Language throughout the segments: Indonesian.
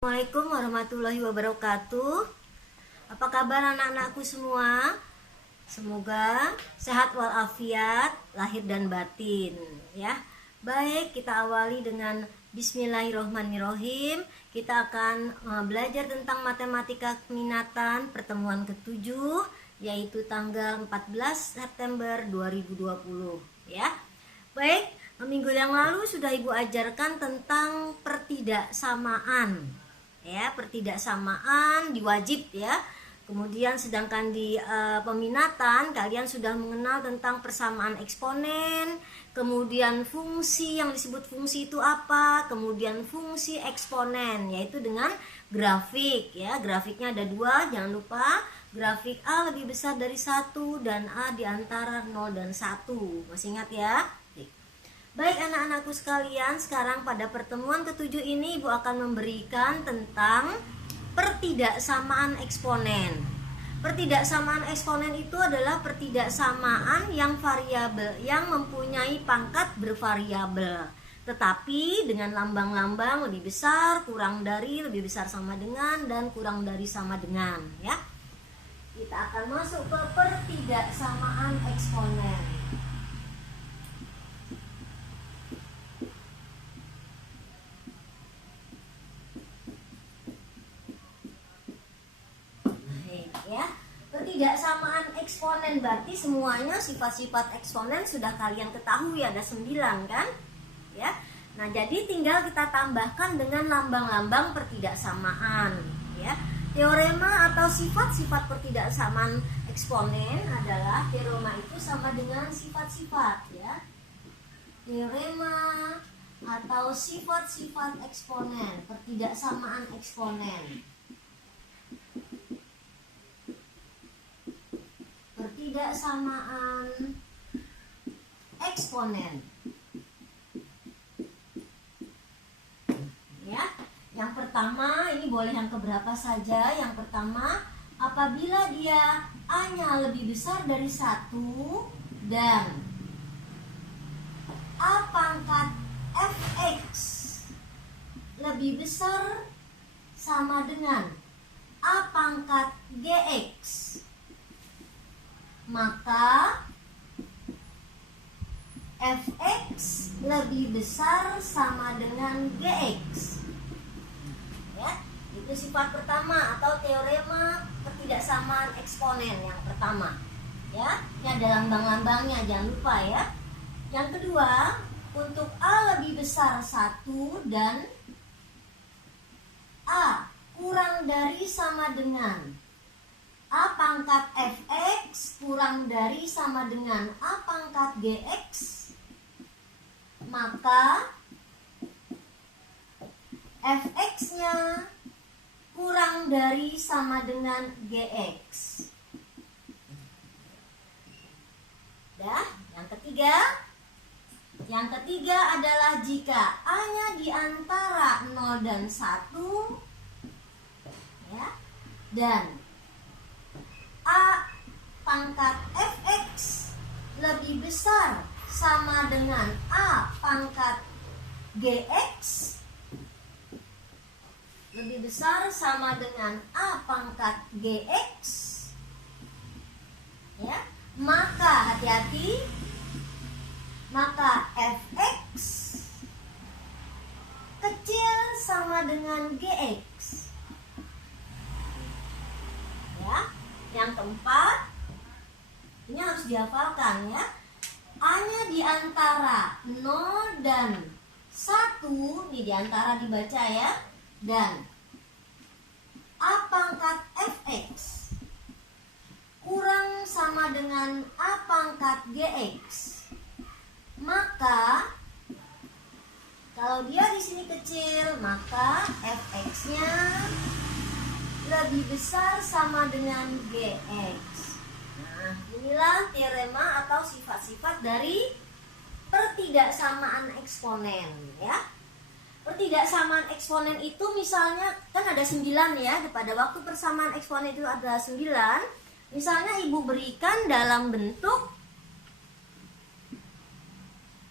Assalamualaikum warahmatullahi wabarakatuh. Apa kabar anak-anakku semua? Semoga sehat walafiat lahir dan batin ya. Baik, kita awali dengan Bismillahirrohmanirrohim. Kita akan belajar tentang matematika keminatan pertemuan ke-7, yaitu tanggal 14 September 2020 ya. Baik, minggu yang lalu sudah Ibu ajarkan tentang pertidaksamaan ya, pertidaksamaan diwajib ya. Kemudian sedangkan di peminatan kalian sudah mengenal tentang persamaan eksponen, kemudian fungsi yang disebut fungsi itu apa, kemudian fungsi eksponen yaitu dengan grafik ya. Grafiknya ada dua, jangan lupa grafik A lebih besar dari 1 dan A di antara 0 dan 1. Masih ingat ya? Baik anak-anakku sekalian, sekarang pada pertemuan ke-7 ini Ibu akan memberikan tentang pertidaksamaan eksponen. Pertidaksamaan eksponen itu adalah pertidaksamaan yang variabel, yang mempunyai pangkat bervariabel, tetapi dengan lambang-lambang lebih besar, kurang dari, lebih besar sama dengan, dan kurang dari sama dengan ya. Kita akan masuk ke pertidaksamaan eksponen. Pertidaksamaan eksponen berarti semuanya sifat-sifat eksponen sudah kalian ketahui, ada 9 kan ya. Nah jadi tinggal kita tambahkan dengan lambang-lambang pertidaksamaan ya. Teorema atau sifat-sifat pertidaksamaan eksponen adalah, teorema itu sama dengan sifat-sifat ya. Teorema atau sifat-sifat eksponen, pertidaksamaan eksponen. Pertidaksamaan eksponen ya. Yang pertama, ini boleh yang keberapa saja. Yang pertama, apabila dia A-nya lebih besar dari 1 dan A pangkat fx lebih besar sama dengan A pangkat gx, maka fx lebih besar sama dengan gx ya. Itu sifat pertama atau teorema pertidaksamaan eksponen yang pertama ya. Ini ada lambang-lambangnya, jangan lupa ya. Yang kedua, untuk A lebih besar 1 dan A kurang dari sama dengan A pangkat fx kurang dari sama dengan A pangkat gx, maka fx-nya kurang dari sama dengan gx. Dah, yang ketiga adalah jika A-nya di antara 0 dan 1 ya, dan A pangkat fx lebih besar sama dengan A pangkat gx, lebih besar sama dengan A pangkat gx ya, maka hati-hati, maka fx kecil sama dengan gx ya. Yang keempat, ini harus dihafalkan ya. A-nya di antara 0 dan 1, ini di antara dibaca ya. Dan A pangkat fx kurang sama dengan A pangkat gx, maka kalau dia di sini kecil, maka fx-nya lebih besar sama dengan gx. Nah, inilah teorema atau sifat-sifat dari pertidaksamaan eksponen ya. Pertidaksamaan eksponen itu misalnya kan ada 9 ya. Pada waktu persamaan eksponen itu ada 9. Misalnya Ibu berikan dalam bentuk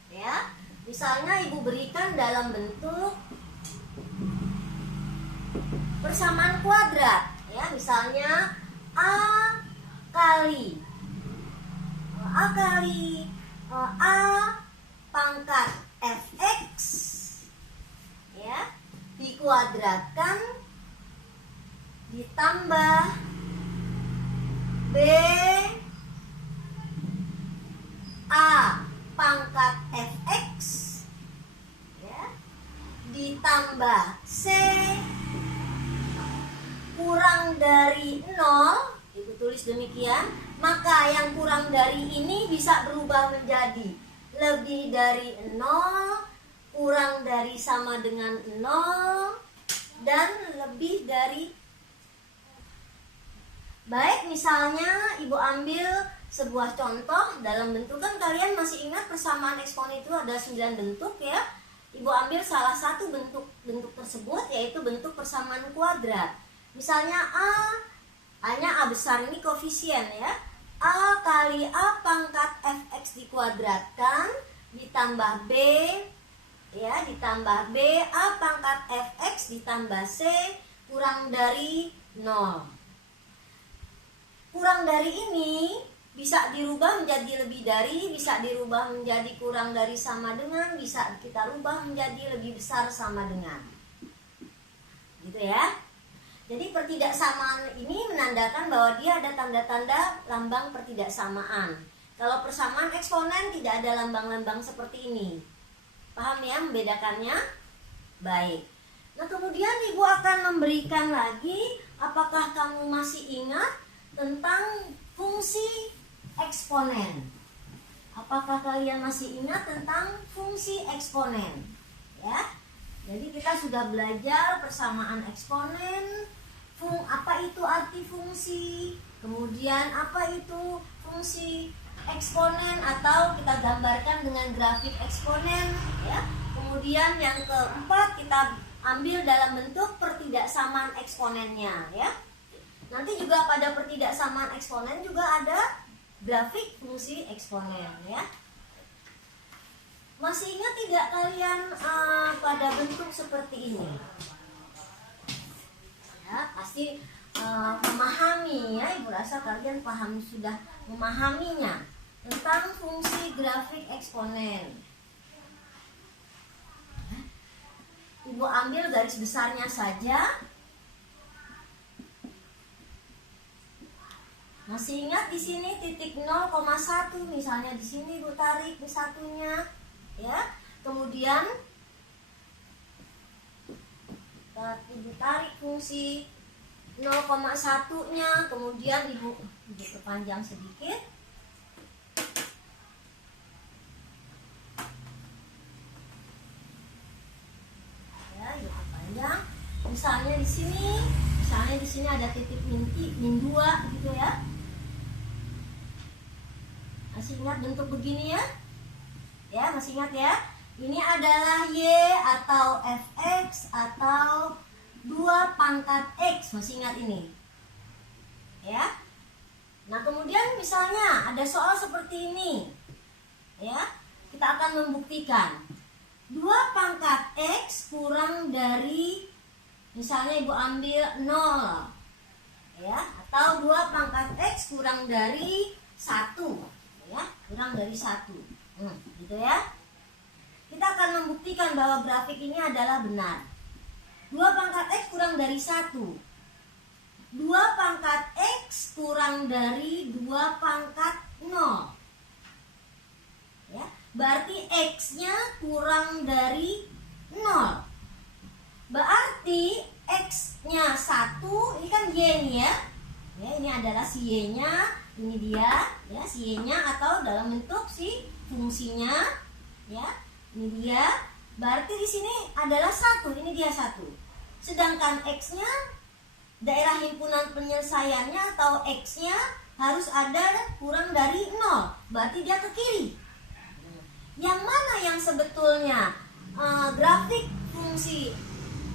ya. Misalnya Ibu berikan dalam bentuk persamaan kuadrat, ya. Misalnya A kali A pangkat fx, ya, dikuadratkan ditambah B A pangkat fx, ya, ditambah C kurang dari 0, ibu tulis demikian, maka yang kurang dari ini bisa berubah menjadi lebih dari 0, kurang dari sama dengan 0, dan lebih dari. Baik, misalnya ibu ambil sebuah contoh dalam bentuk, kan kalian masih ingat persamaan eksponen itu ada 9 bentuk, ya. Ibu ambil salah satu bentuk tersebut, yaitu bentuk persamaan kuadrat. Misalnya A-nya A besar, ini koefisien, ya. A kali A pangkat fx dikuadratkan ditambah B, ya, ditambah B A pangkat fx ditambah C kurang dari 0. Kurang dari ini bisa dirubah menjadi lebih dari, bisa dirubah menjadi kurang dari sama dengan, bisa kita rubah menjadi lebih besar sama dengan. Gitu ya. Jadi pertidaksamaan ini menandakan bahwa dia ada tanda-tanda lambang pertidaksamaan. Kalau persamaan eksponen tidak ada lambang-lambang seperti ini. Paham ya membedakannya? Baik. Nah, kemudian ibu akan memberikan lagi, apakah kamu masih ingat tentang fungsi eksponen? Apakah kalian masih ingat tentang fungsi eksponen? Ya. Jadi kita sudah belajar persamaan eksponen, apa itu arti fungsi, kemudian apa itu fungsi eksponen atau kita gambarkan dengan grafik eksponen, ya. Kemudian yang keempat kita ambil dalam bentuk pertidaksamaan eksponennya, ya. Nanti juga pada pertidaksamaan eksponen juga ada grafik fungsi eksponen, ya. Masih ingat tidak kalian pada bentuk seperti ini? Ya, pasti memahami, ya. Ibu rasa kalian paham, sudah memahaminya tentang fungsi grafik eksponen. Ibu ambil garis besarnya saja. Masih ingat di sini titik 0,1, misalnya di sini ibu tarik di satunya, ya. Kemudian ibu tarik fungsi 0,1-nya, kemudian ibu perpanjang sedikit. Ya, ibu perpanjang. Misalnya di sini ada titik min 2 gitu, ya. Masih ingat bentuk begini, ya? Ya, masih ingat, ya? Ini adalah Y atau fx atau 2 pangkat x. Masih ingat ini? Ya. Nah, kemudian misalnya ada soal seperti ini. Ya. Kita akan membuktikan 2 pangkat x kurang dari, misalnya ibu ambil 0. Ya, atau 2 pangkat x kurang dari 1. Ya, kurang dari 1. Gitu ya. Kita akan membuktikan bahwa grafik ini adalah benar. 2 pangkat x kurang dari 1. 2 pangkat x kurang dari 2 pangkat 0. Ya, berarti x-nya kurang dari 0. Berarti x-nya 1, ini kan y nih, ya. Ya, ini adalah si y-nya, ini dia, ya, si y-nya atau dalam bentuk si fungsinya, ya. Ini dia. Berarti di sini adalah 1, ini dia 1. Sedangkan x-nya, daerah himpunan penyelesaiannya atau x-nya harus ada kurang dari 0. Berarti dia ke kiri. Yang mana yang sebetulnya grafik fungsi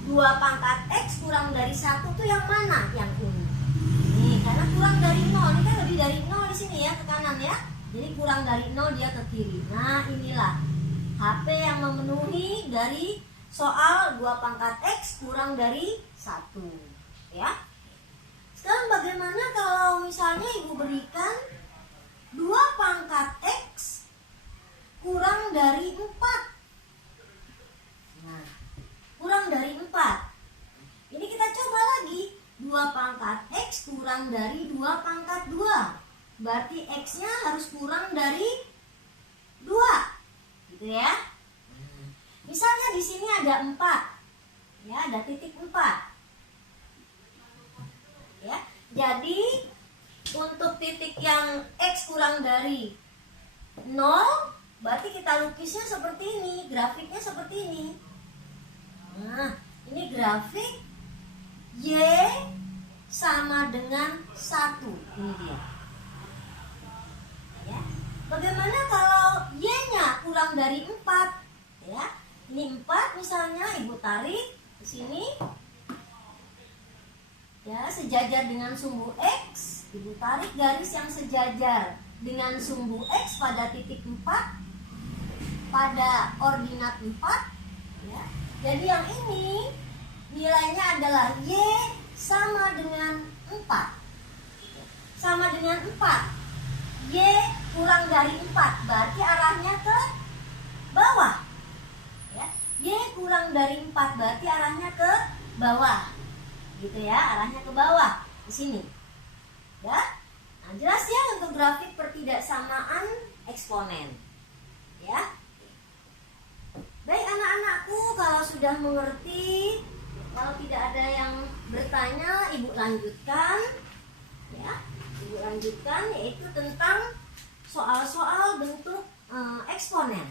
2 pangkat x kurang dari 1 itu yang mana? Yang ini. Nih, karena kurang dari 0, ini kan lebih dari 0 di sini, ya, ke kanan, ya. Jadi kurang dari 0 dia ke kiri. Nah, inilah HP yang memenuhi dari soal 2 pangkat X kurang dari 1, ya. Sekarang bagaimana kalau misalnya Ibu berikan 2 pangkat X kurang dari 4? Nah, kurang dari 4. Ini kita coba lagi. 2 pangkat X kurang dari 2 pangkat 2. Berarti X-nya harus kurang dari 2. Gitu ya. Misalnya di sini ada 4. Ya, ada titik 4. Ya. Jadi untuk titik yang X kurang dari 0, berarti kita lukisnya seperti ini, grafiknya seperti ini. Nah, ini grafik Y sama dengan 1. Ini dia. Ya. Bagaimana kalau Y-nya kurang dari 4? Ya. Ini 4 misalnya, Ibu tarik ke sini. Ya, sejajar dengan sumbu X. Ibu tarik garis yang sejajar dengan sumbu X pada titik 4, pada ordinat 4, ya. Jadi yang ini nilainya adalah Y sama dengan 4. Sama dengan 4. Y kurang dari 4, berarti arahnya ke bawah. Ya. Y kurang dari 4, berarti arahnya ke bawah. Gitu ya, arahnya ke bawah di sini. Ya. Nah, jelas ya untuk grafik pertidaksamaan eksponen. Ya. Baik anak-anakku, kalau sudah mengerti, kalau tidak ada yang bertanya, Ibu lanjutkan. Ya, Ibu lanjutkan yaitu tentang soal-soal bentuk eksponen.